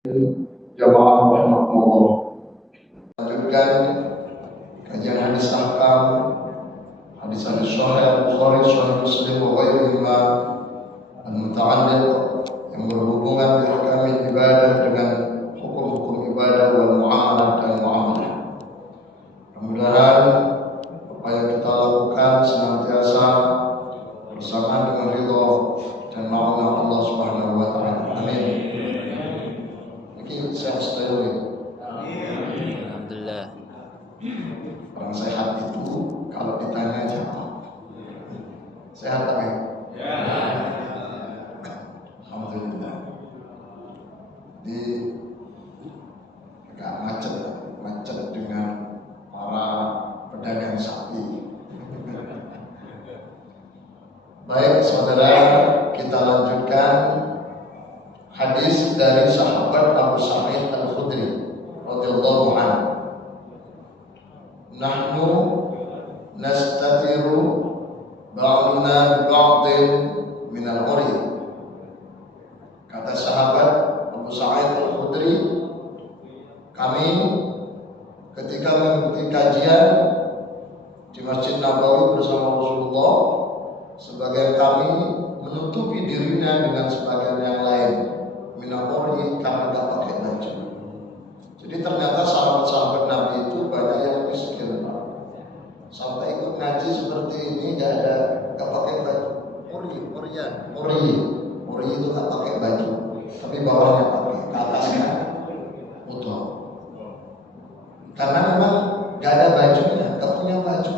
Jamaah rahimakumullah. Lanjutkan kajian hadis ahkam, hadis-hadis sahih Bukhari, Sahih Muslim, wa ghairihima al-muta'alliq yang berhubungan dengan ahkam ibadah dengan hukum-hukum ibadah wal muamalah dan muamalah. Mudah-mudahan apa yang kita lakukan senantiasa bersamaan dengan ridha dan ma'unah Allah Subhanahu wa taala. Amin. Sehat selalu. Alhamdulillah. Orang sehat itu kalau ditanya jawab. Sehat tak? Ya. Alhamdulillah. Di agak macet dengan para pedagang sapi. Baik saudara, kita lanjutkan hadis dari sahabat Abu Sa'id Al-Khudri radhiyallahu anhu. Nahnu nastatiru ba'duna ba'din min al-ghurib. Kata sahabat Abu Sa'id Al-Khudri, kami ketika mengikuti kajian di Masjid Nabawi bersama Rasulullah, sebagian kami menutupi dirinya dengan sebagian yang lain. Minamori karena tidak pakai baju. Jadi ternyata sahabat-sahabat Nabi itu banyak yang miskin, Pak. Sampai ikut ngaji seperti ini nggak pakai baju. Ori itu nggak pakai baju, tapi bawahnya pakai, ke atasnya utuh. Karena memang nggak ada bajunya, nggak punya baju.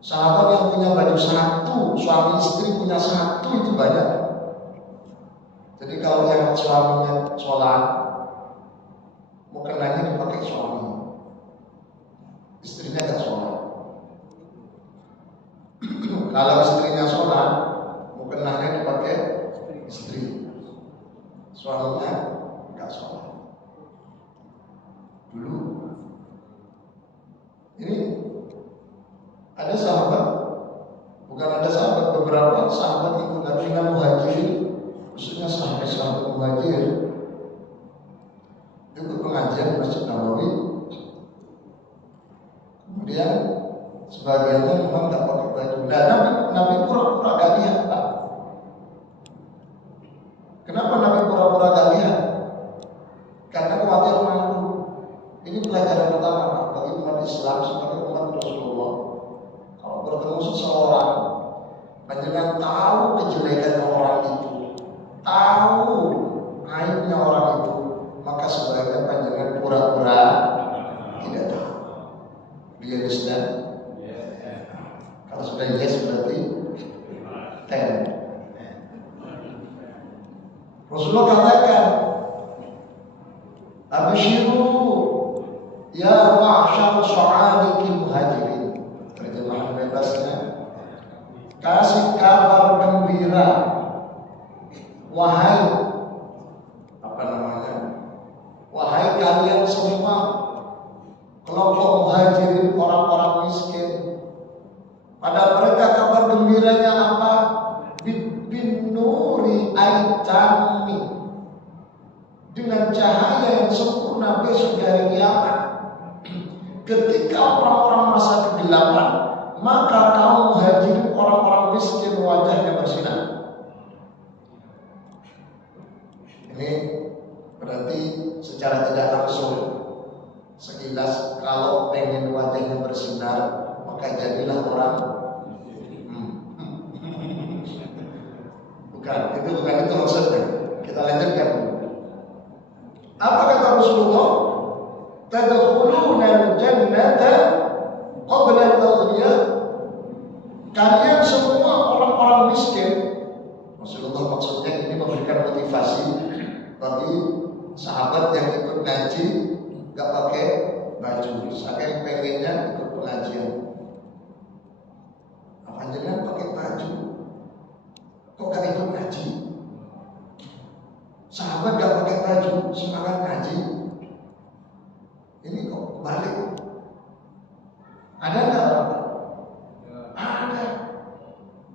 Sahabat yang punya baju satu, suami istri punya satu itu banyak. Jadi kalau yang suaminya sholat, mukenanya dipakai suami, istrinya gak sholat. Kalau istrinya sholat, mukenanya dipakai istri, suaminya gak sholat. Dulu, ini ada sahabat, bukan ada sahabat, beberapa sahabat ikut Nabi Muhajirin, khususnya sahabat-sahabat muhajir ikut pengajian di Masjid Nabawi. Kemudian sebagiannya memang tidak pakai baju. Dan Nabi pura-pura gak lihat, Pak. Kenapa Nabi pura-pura gak lihat? Karena khawatir malu. Ini pelajaran pertama, Pak, bagi umat Islam sebagai umat Rasulullah. Kalau bertemu seseorang, panjenengan tahu kejelekan orang itu, tahu aibnya orang itu, maka sebaiknya panjangan pura-pura tidak tahu. Dia understand? Kalau sudah yes berarti 10. Rasulullah katakan, abshiru ya ma'syar sa'adiqil muhajirin. Terjemahan bebasnya, kasih kabar gembira wahai wahai kalian semua kelompok muhajirin, orang-orang miskin. Pada mereka kabar gembiranya apa? Bin nuri aitami, dengan cahaya yang sempurna besok dari kiamat. Ketika orang-orang masa kegelapan, maka kaum muhajirin, orang-orang miskin, wajahnya bersinar. Ini berarti secara tidak langsung, sekilas kalau pengen wajahnya bersinar, maka jadilah orang. Bukan itu maksudnya. Kita lanjutkan. Apa kata Rasulullah? Tadkhuluna al-jannata qabla al-aghniya. Kalian semua orang-orang miskin. Rasulullah maksudnya ini memberikan motivasi bagi sahabat yang ikut ngaji gak pakai baju, saking pengennya ikut pengajian. Apa jangan pakai baju, kok gak ikut ngaji? Sahabat gak pakai baju, semangat ngaji. Ini kok kebalik? Ada nggak orang? Ada.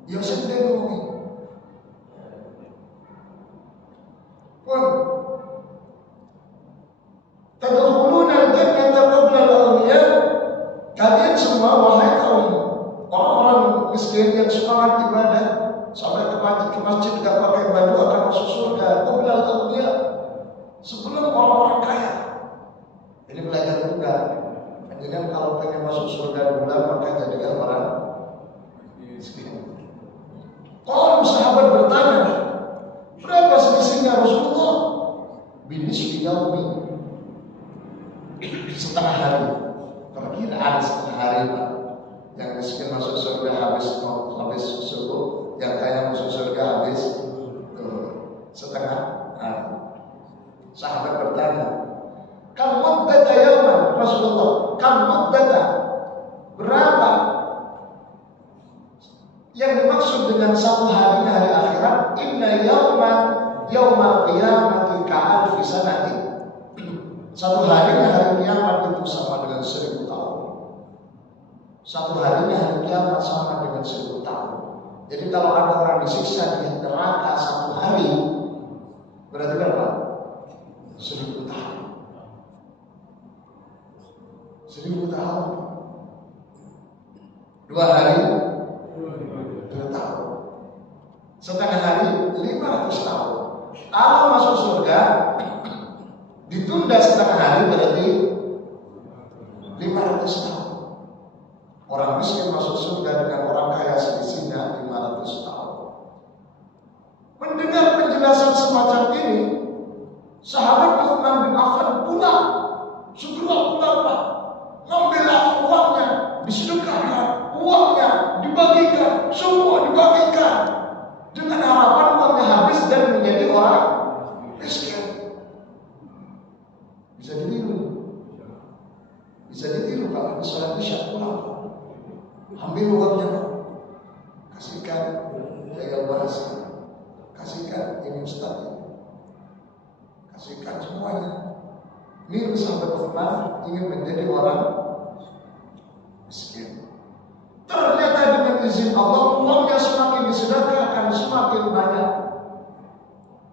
Ya sedih ngomongin. Pun sholat ibadah, sampai ke masjid nggak pakai baju akan masuk surga. Qoblal awliya, sebelum orang-orang kaya. Ini belajar juga. Jadi kalau pengen masuk surga duluan maka jadikan orang miskin. Kalau sahabat bertanya, berapa selisihnya Rasulullah? Binisfi yaumi, setengah hari. Perkiraan setengah hari, Pak. Yang miskin masuk surga habis subuh, yang kaya masuk surga habis setengah hari. Sahabat bertanya, kam muddata yauman Rasulullah, kam muddata, berapa yang dimaksud dengan satu hari hari akhirat? Inna yauman yaumal qiyamati ka'alfi sanatin. Satu harinya hari kiamat itu sama dengan 1000 tahun. Satu harinya hari kiamat sama dengan 1000 tahun. Jadi kalau ada orang disiksa di neraka satu hari, berarti berapa? 1000 tahun. 1000 tahun. 2 hari 2 tahun. Setengah hari 500 tahun. Kalau masuk surga ditunda setengah hari berarti 500 tahun. Orang miskin masuk surga dengan orang kaya selisihnya 500 tahun. Mendengar penjelasan semacam ini, sahabat Utsman bin Affan pulang, segera pulang, Pak. Ngambil uangnya, disedekahkan, uangnya dibagikan, semua dibagikan, dengan harapan uangnya habis dan menjadi orang miskin. Bisa ditiru Pak. Habis sholat isya pulang, ambil uangnya, kasihkan legal bahasa, kasihkan ini Ustaz, kasihkan semuanya. Ini sahabat Utsman ingin menjadi orang miskin. Ternyata dengan izin Allah uangnya semakin disedekahkan semakin banyak.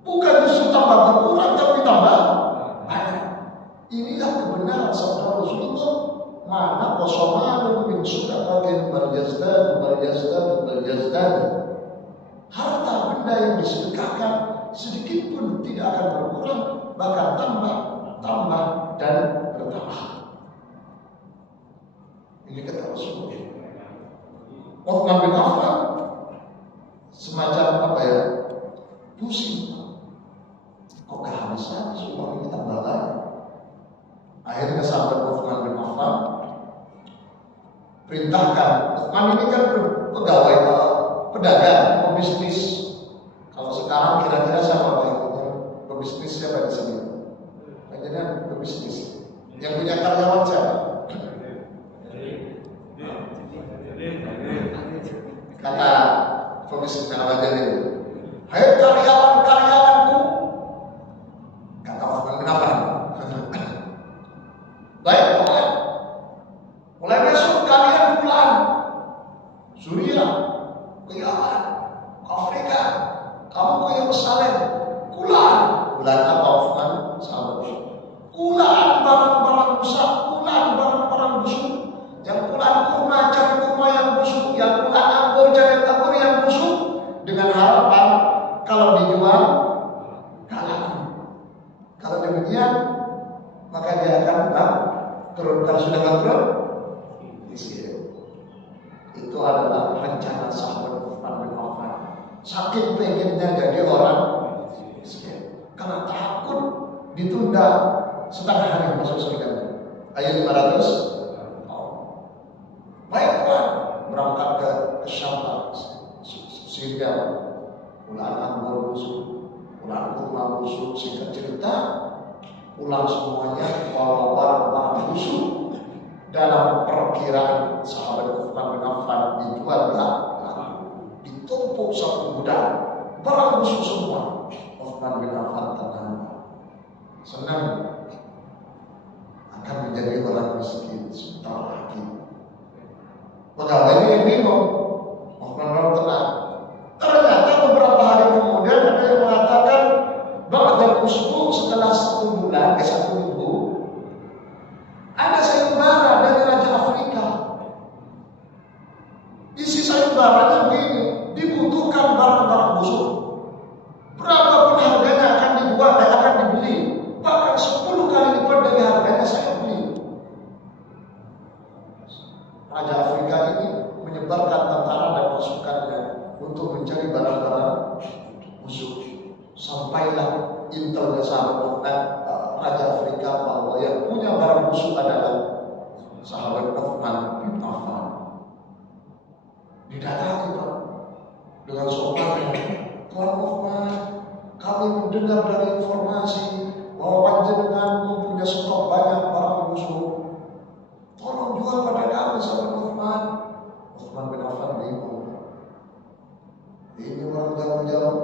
Bukan justru tambah berkurang tapi tambah banyak. Inilah kebenaran sabda Rasulullah. Mana qasamanu min shudaqatin bal yazdadu. Harta benda yang disedekahkan sedikit pun tidak akan berkurang, bahkan tambah dan bertambah. Ini kata Rasulullah. Utsman bin Affan semacam apa ya? Pusing. Kok kehabisan semua ini tambah lagi. Akhirnya sahabat Utsman bin Affan perintahkan. Utsman ini kan pegawai, pedagang, pebisnis. Kalau sekarang kira-kira siapa yang pebisnis siapa di sini? Kayaknya pebisnis. Yang punya karyawan siapa? Kata pebisnis Al-Bajali itu, hai karyawan-karyawanku, kata Utsman bin Affan. Baik, mulai besok kalian pulang Suriah, ke Yaman, ke Afrika, kamu ke Yerusalem, pulang. Pulang apa Utsman? Sahabat. Pulang barang-barang rusak, pulang barang-barang busuk. Yang pulang kurma cari kurma yang busuk, yang pulang anggur cari anggur yang busuk, dengan harapan kalau dijual kalah. Kalau demikian maka dia akan bangkrut. Kalau sudah bangkrut, itu adalah rencana sahabat Utsman bin Affan. Saking pengennya jadi orang miskin, karena takut ditunda setengah hari masuk surga. Ayat 500. Baik Pak, berangkat ke Syam, Syria, pulang anggur busuk, pulang kurma busuk, singkat cerita, pulang semuanya bawa barang-barang busuk. Dalam perkiraan sahabat Utsman bin Affan dijual ditumpuk satu gudang, barang busuk semua. Utsman bin Affan tenang, senang akan menjadi orang miskin sebentar lagi. Pegawainya yang bingung, Utsman bin Affan tenang. Ternyata beberapa hari kemudian ada yang mengatakan ba'da usbu, setelah 1 bulan, 1 minggu, ada sayembara dari Raja Afrika. Isi sayembaranya begini, Raja Afrika bahwa yang punya barang busuk adalah sahabat Uthman bin Affan. Didatangi Pak dengan sopannya, Tuan Uthman, kami mendengar dari informasi bahwa panjenengan mempunyai stok banyak barang busuk. Tolong jual pada kami sahabat Uthman. Uthman bin Affan bingung. Ini orang jauh-jauh,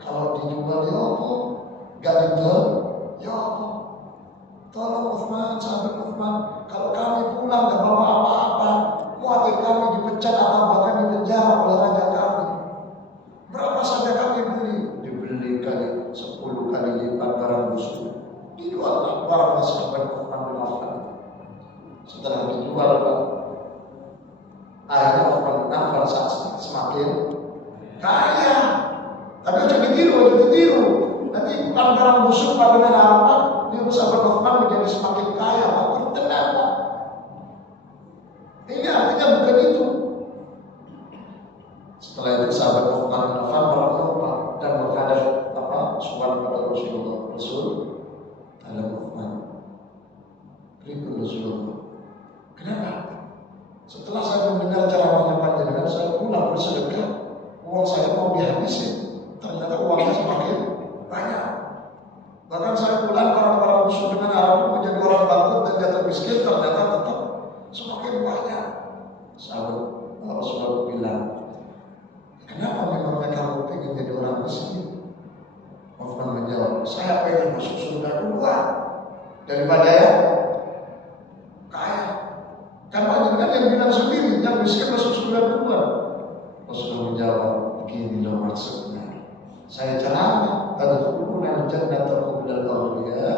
kalau dijual ya apa? Gak dijual ya apa? Tolong Uthman, sahabat Uthman, kalau kami pulang gak bawa apa-apa, khawatir kami dipecat atau bahkan dipenjara oleh raja kami. Berapa saja kami beli? Dibeli kali 10 kali lipat barang busuk. Dijual barang sahabat Uthman bin Affan. Setelah dijual, akhirnya Uthman bin Affan semakin kaya. Tapi aja ditiru. Nanti bukan barang busuk pada harapan di sahabat Uthman menjadi semakin kaya. Makin tenang Pak. Ini artinya bukan itu. Setelah itu sahabat Uthman bin Affan bertobat dan menghadap suara kepada Rasulullah. Rasul, dalam Uthman, berikan Rasulullah. Kenapa? Setelah saya mendengar ceramahnya panjenengan, saya pulang bersedekah. Uang saya mau dihabisin, ternyata uangnya semakin banyak. Bahkan saya pulang barang-barang busuk dengan harapan menjadi orang bangkrut dan jatuh miskin, ternyata tetap semakin banyak. Sahabat Rasulullah bilang, kenapa memangnya kamu ingin jadi orang miskin? Uthman menjawab, saya pengen masuk surga duluan daripada yang kaya. Kan panjenengan yang bilang sendiri, yang miskin masuk surga duluan. Rasulullah menjawab, begini loh maksudnya. Saya ceramah, tadkhuluna al-jannata qabla al-awliya,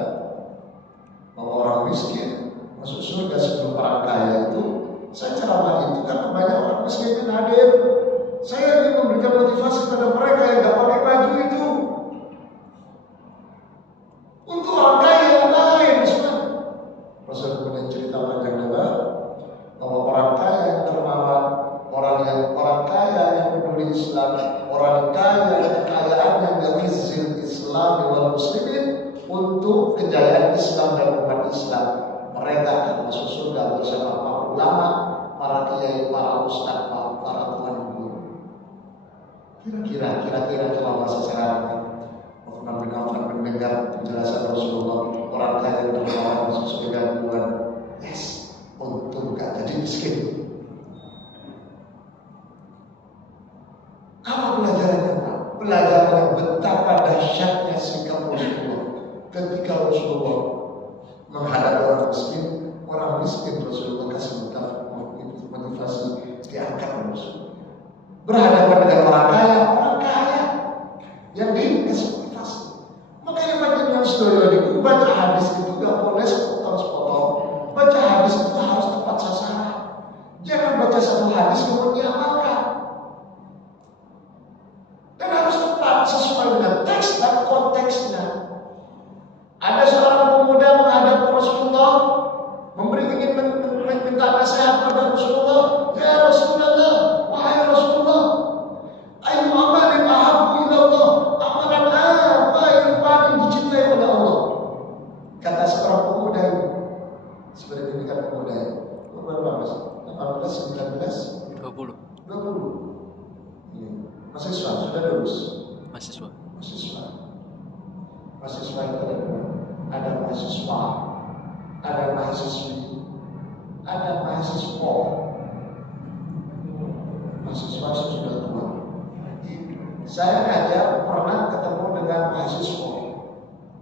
bahwa orang miskin masuk surga sebelum orang kaya itu. Saya ceramah itu karena banyak orang miskin yang hadir. Saya ingin memberikan motivasi pada mereka yang gak pakai baju itu. Untuk orang kaya yang lain, Rasul kemudian cerita panjang lebar bahwa orang kaya yang dermawan, orang kaya yang peduli Islam, orang kaya yang kekayaannya ya'izil Islam wal muslimin, untuk kejayaan Islam dan umat Islam, mereka akan masuk surga bersama para ulama, para kiai, para ustaz, para tuan guru. Kira-kira kalau masa sekarang Uthman bin Affan mendengar penjelasan Rasulullah, orang kaya yang dermawan masuk surga duluan. Yes, untung gak jadi miskin. Apa pelajarannya Pak? Pelajarannya betapa dahsyatnya sikap Rasulullah ketika Rasulullah menghadapi orang miskin Rasulullah kasih motivasi diangkat Rasul. Berhadapan dengan orang kaya yang dikasih motivasi. Makanya panjenengan sedaya niku baca hadis itu gak boleh sepotong-sepotong. Baca hadis itu harus tepat sasaran. Jangan baca satu hadis kemudian diamalkan. Dan harus tepat sesuai dengan teks dan konteksnya. Ada seorang pemuda menghadap Rasulullah, ingin minta nasihat pada Rasulullah. Ya Rasulullah, wahai Rasulullah, ayu amalin ahabbu ila Allah, amalan apa yang paling dicintai oleh Allah? Kata seorang pemuda ini, seperti ini kan pemuda ini, berapa mas? 18, 19, 20. Mahasiswa sudah lulus. Mahasiswa itu ada mahasiswa, ada mahasiswi, ada mahasiswa. Mahasiswa sudah tua. Saya aja pernah ketemu dengan mahasiswa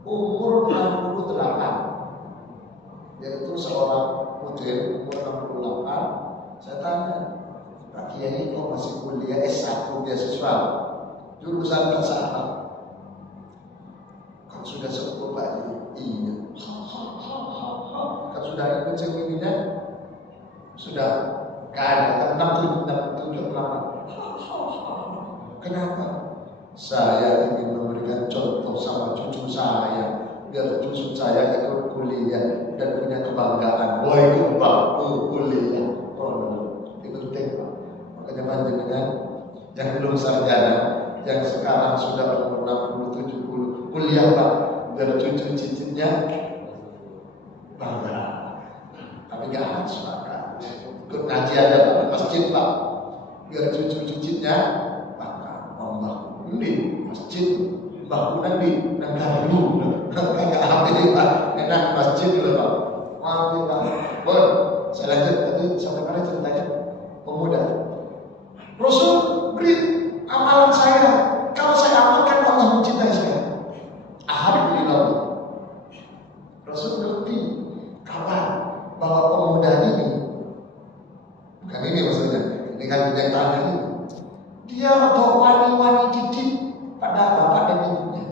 umur 68, yaitu seorang model umur 68. Saya tanya, Pak Kiai kok masih kuliah S1 beasiswa, jurusan bahasa Arab? Kan sudah sepuh Pak? Iya. Kan sudah ikut seminarnya? Sudah gak ada, kan 678. Kenapa? Saya ingin memberikan contoh sama cucu saya, biar cucu saya ikut kuliah dan punya kebanggaan. Wah itu Pak, kuliah. Itu penting Pak. Makanya panjenengan yang belum sarjana, yang sekarang sudah umur 60, 70, kuliah Pak. biar cucu cicitnya bangga. Tapi gak harus makan. Ikut ngaji aja Pak, di masjid Pak, biar cucu cicitnya bangga. Mbah ini masjid, mbah nanti negara dulu, nggak ambil Pak, enak masjid dulu Pak. Ambil Pak. Bon, saya lanjut tadi sampai mana ceritanya? Pemuda. Rasul beri amalan saya. Kalau saya amalkan Allah mencintai saya. Alhamdulillah. Rasul ngerti kapan bahwa pemuda ini, bukan ini maksudnya, ini kan kenyataan ini. Dia rodok wani-wani didik pada bapak dan ibunya.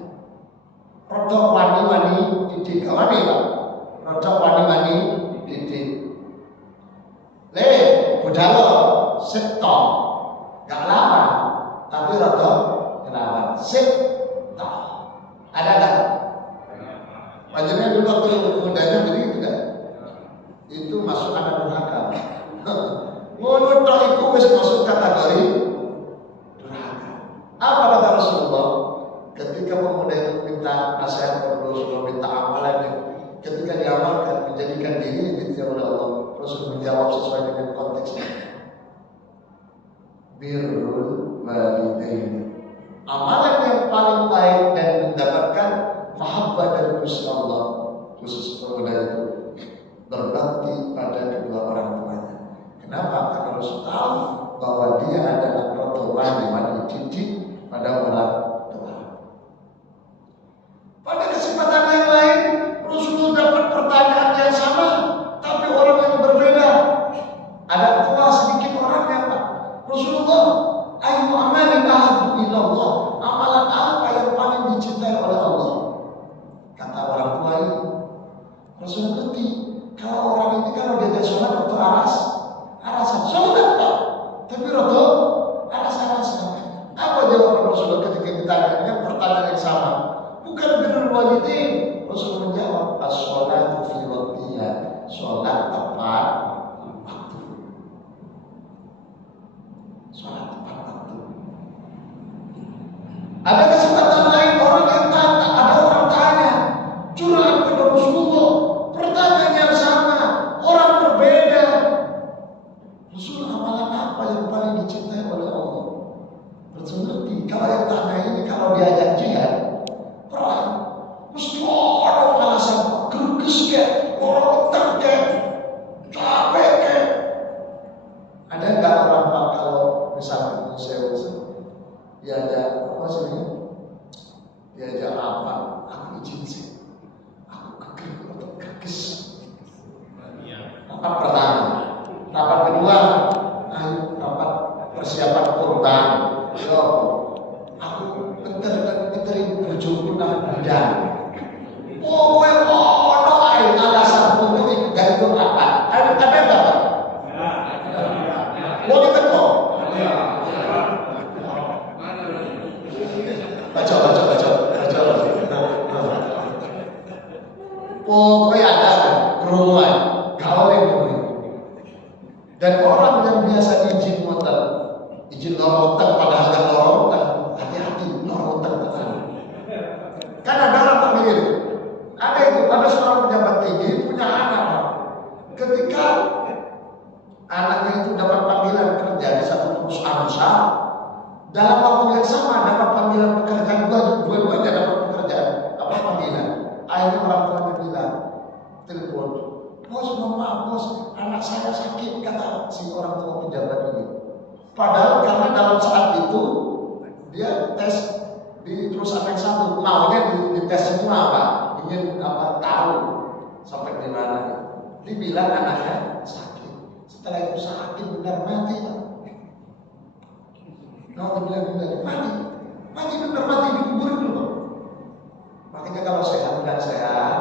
Rodok wani-wani didik, gak wani Pak. Rodok wani-wani didik. Le, budalo, setok, gak lama, tapi rodok ngelawan. Setok, ada gak? Wajarnya dulu waktu mudanya begitu kan? Itu masuk anak durhaka. Ngono tok iku wis masuk kategori durhaka. Apa kata Rasulullah? Ketika pemuda itu minta nasihat kepada Rasulullah, minta amalannya, ketika diamalkan menjadikan diri dicintai oleh Allah, Rasul menjawab sesuai dengan konteksnya. Birrul walidain. Amalan yang paling baik dan mendapatkan mahabbah dari Gusti Allah, khusus pemuda itu berbakti pada kedua orang tuanya. Kenapa? Karena Rasul tahu bahwa dia adalah roto wani didik pada orang tua. Pada kesempatan yang lain, Rasul dapat pertanyaan yang sama, tapi orang yang berbeda. Ada pula sedikit orangnya Pak. Rasulullah, ayu amalin ahabbu ilallah. Amalan apa yang paling dicintai oleh Allah? Kata orang tua ini, Rasul ngerti kalau orang ini kalau dia sholat atau alasan sholat Pak, tapi roto alasan. Apa jawaban Rasulullah ketika ditanya dengan pertanyaan yang sama? Bukan birrul walidain. Rasul menjawab, as-sholatu fi waqtiha, sholat tepat waktu. Sholat tepat waktu. Ada kesempatan lain orang yang tanya, ada orang tanya, curhat kepada Rasulullah, pertanyaan yang sama, orang berbeda. Rasul, amalan apa yang paling dicintai oleh Allah? Rasul ngerti, kalau yang tanya ini kalau diajak jihad, perang, mesti ada alasan, gerges kek, orang kek, capek kek. Ada nggak orang Pak kalau misalnya saya diajak apa sih ini? Diajak apa? Aku izin sih, aku gerges. Rapat pertama, rapat kedua, ayo rapat persiapan kurban. Yo, aku bentar bojoku nang bidang. Oh, kowe ono ae alasan untuk ikut dari itu apa? Ada enggak Pak? Mau diteko? Baca. Pokoknya ada kerumunan, kalau yang begini. Dan orang yang biasa izin lorotan, padahal gak lorotan, hati-hati lorotan tekan. Kan ada orang pemilih, ada seorang pejabat tinggi punya anak. Ketika anaknya itu dapat panggilan kerja di satu perusahaan besar, dalam waktu yang sama dapat panggilan pekerjaan, dua-duanya dapat pekerjaan. Apa panggilan? Akhirnya orang tuanya bilang, telepon, bos, mohon maaf bos, anak saya sakit, kata si orang tua pejabat ini. Padahal karena dalam saat itu dia tes di perusahaan yang satu, maunya di tes semua Pak, ingin tahu sampai di mana. Dibilang anaknya sakit, setelah itu sakit benar mati Pak. Kalau dibilang benar mati benar mati dikuburin dulu. Makanya kalau sehat bilang sehat,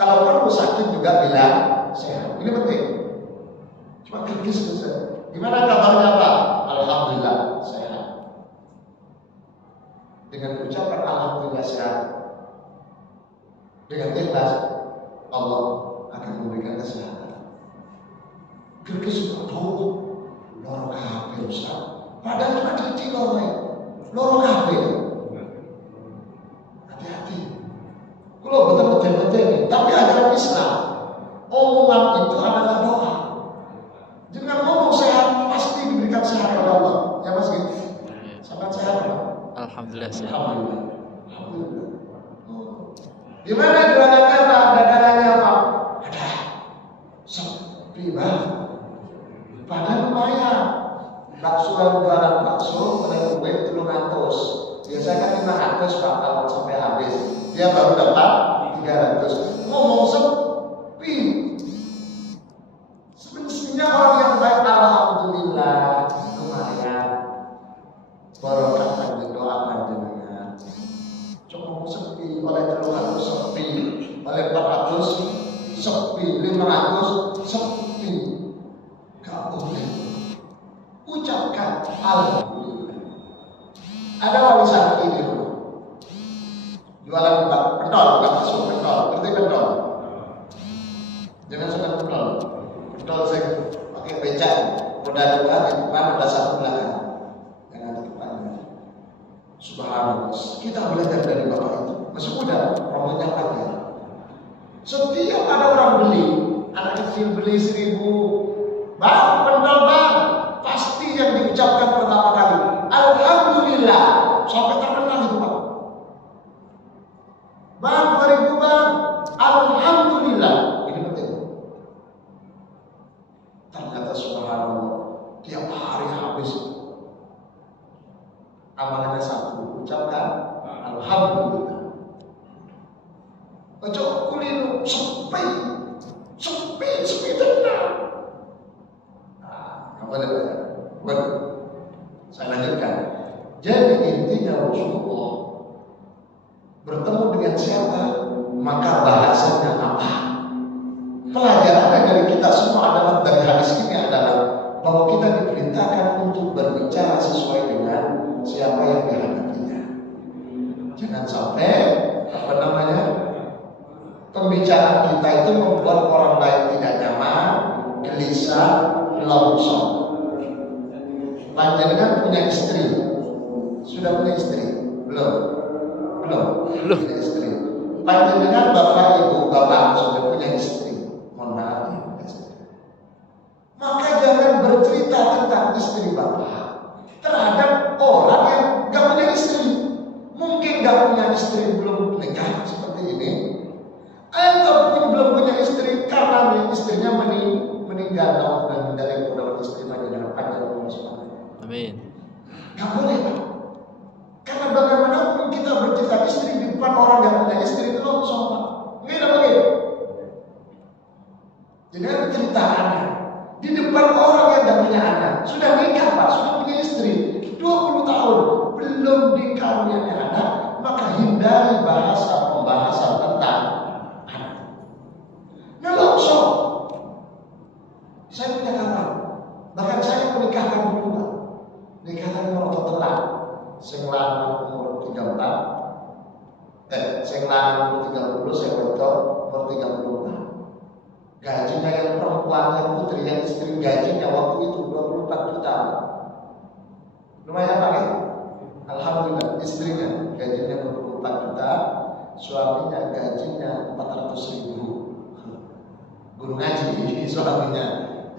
kalau perlu sakit juga bilang sehat. Ini penting. Cuma kritis saja. Gimana kabarnya Pak? Alhamdulillah sehat. Dengan ucapan alhamdulillah sehat, dengan ikhlas, Allah akan memberikan kesehatan. Kritis betul, lorong kabeh Ustaz. Padahal cuma titik lorong kabeh. Hati-hati. tapi ajaran Islam. Omongan itu adalah doa. Jangan ngomong sehat, pasti diberikan sehat oleh Allah. Ya Mas gitu. Sangat sehat Pak. Alhamdulillah sehat. Alhamdulillah. Gimana jualan kata dagangannya Pak? Ada sepi banget. Padahal lumayan. Bakso yang jualan bakso, mulai kue 300. Biasanya kan 500 Pak kalau sampai habis. Dia baru dapat 300. Ngomong sepi. Semestinya orang yang baik, alhamdulillah, lumayan. Barokah panjang doa panjenengan. Cuma sepi, oleh 300 sepi, oleh 400 sepi, 500 sepi. Gak boleh. Ucapkan alhamdulillah. Ada wali santri di rumah. Jualan pentol, bakso pentol, ngerti pentol? Jangan suka pentol. Pentol saya pakai becak, roda 2 di depan, roda 1 belakang. Jangan di depannya. Subhanallah. Kita belajar dari bapak itu. Masih muda, rambutnya panjang. Setiap ada orang beli, anak kecil beli 1000, bang pentol bang, pasti yang diucapkan pertama kali alhamdulillah, sampai terkenal itu Pak. Bang 2000 bang, alhamdulillah. Ini penting. Ternyata subhanallah, tiap hari habis amalannya satu, ucapkan alhamdulillah. Ojo kulino sepi, sepi tenang. Nah, boleh Pak. Boleh. Saya lanjutkan. Jadi intinya Rasulullah bertemu dengan siapa, maka bahasanya apa. Pelajarannya dari kita semua adalah, dari hadis ini adalah bahwa kita diperintahkan untuk berbicara sesuai dengan siapa yang dihadapinya. Jangan sampai pembicaraan kita itu membuat orang lain tidak nyaman, gelisah, longsor. Panjenengan punya istri, sudah punya istri? Belum punya istri. Panjenengan bapak ibu bapak sudah punya istri, mohon maaf ya, punya istri. Maka jangan bercerita tentang istri bapak terhadap orang yang gak punya istri. Mungkin gak punya istri belum menikah seperti ini, ataupun belum punya istri karena istrinya meninggal dan dari kedua istri panjenengan panjang umur semangat. Amin. Gak boleh Pak. Karena bagaimanapun kita bercerita istri di depan orang yang punya istri itu longsor Pak. Nggak pakai. Jadi cerita anak di depan orang yang gak punya anak, sudah nikah Pak, sudah punya istri 20 tahun belum dikaruniai anak, maka hindari pembahasan tentang anak. Nah longsor. Saya punya kawan, bahkan saya menikahkan dulu Pak. Nikahkan orang telat, sing lanang umur 34, sing lanang umur 30, sing wedok umur 34. Gajinya yang perempuan, yang putri, yang istri, gajinya waktu itu 24 juta. Lumayan Pak ya? Alhamdulillah, istrinya gajinya 24 juta, suaminya gajinya 400.000. Guru ngaji suaminya,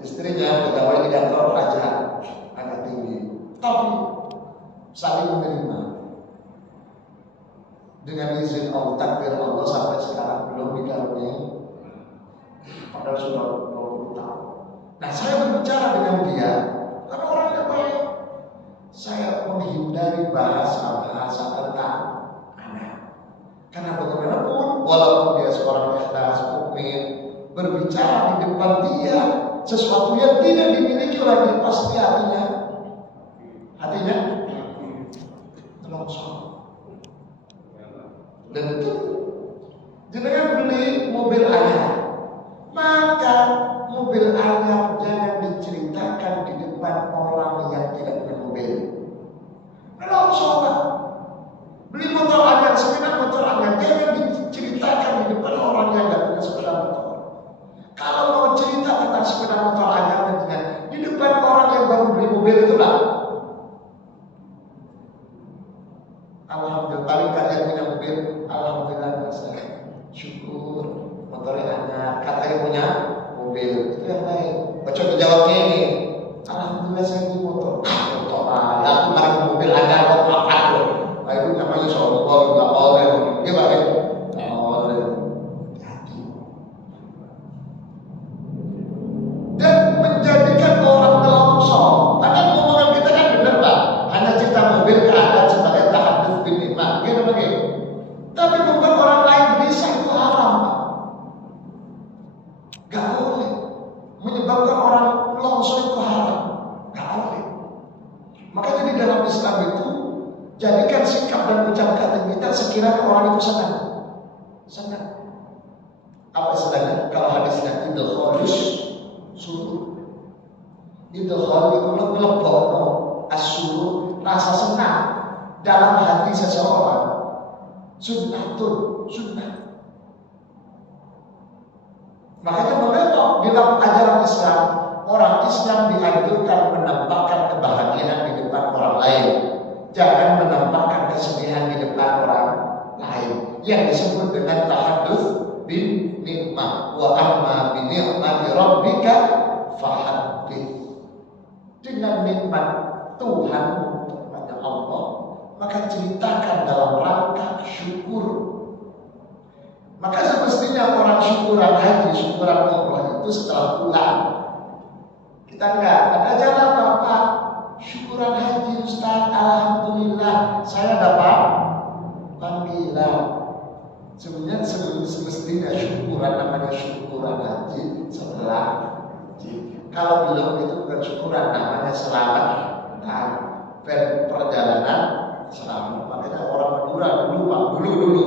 istrinya pegawai di kantor pajak agak tinggi. Tapi saling menerima dengan izin Allah, takdir Allah, sampai sekarang belum dikaruniai, padahal sudah 20 tahun. Nah saya berbicara dengan dia karena orangnya baik. Saya menghindari bahasa tentang anak, karena bagaimanapun walaupun dia seorang ikhlas mukmin, berbicara di depan dia sesuatu yang tidak dimiliki oleh dia, pasti hatinya longsor. Dan itu jenengan beli mobil anyar, maka mobil anyar jangan diceritakan di depan orang yang tidak punya mobil. Longsor Pak. Beli motor anyar, sepeda motor anyar, jangan diceritakan di depan orang yang tidak punya sepeda motor. Kalau mau cerita tentang sepeda motor anyar di depan orang yang baru beli mobil, itulah alhamdulillah, paling kalian punya mobil, alhamdulillah dan ucap kata kita sekiranya orang itu senang. Senang. Apa istilahnya? Kalau hadisnya idkhalus surur. Idkhal itu melebokno asyurur, rasa senang dalam hati seseorang. Sunnah. Makanya memang di dalam ajaran Islam, orang Islam dianjurkan menampakkan kebahagiaan di depan orang lain. Jangan menampakkan kesedihan di depan orang lain. Yang disebut dengan tahadduts bin nikmah. Wa amma bi ni'mati rabbika fahaddits. Dengan nikmat Tuhan, nikmatnya Allah, maka ceritakan dalam rangka syukur. Maka semestinya orang syukuran haji, syukuran umrah itu setelah pulang. Kita enggak, ada jalan Bapak, syukuran haji Ustaz, alhamdulillah saya dapat panggilan. Sebenarnya semestinya syukuran namanya syukuran haji setelah haji. Kalau belum itu bukan syukuran, namanya selamat dan perjalanan selamat. Makanya orang Madura dulu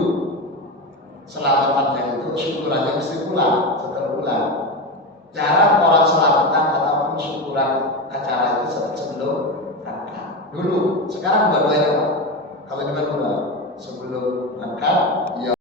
selamatannya itu syukurannya mesti pulang setelah pulang. Jarang orang selamatan ataupun syukuran acara itu sebelum berangkat. Dulu, sekarang baru aja Pak. Kalau di Madura sebelum berangkat, ya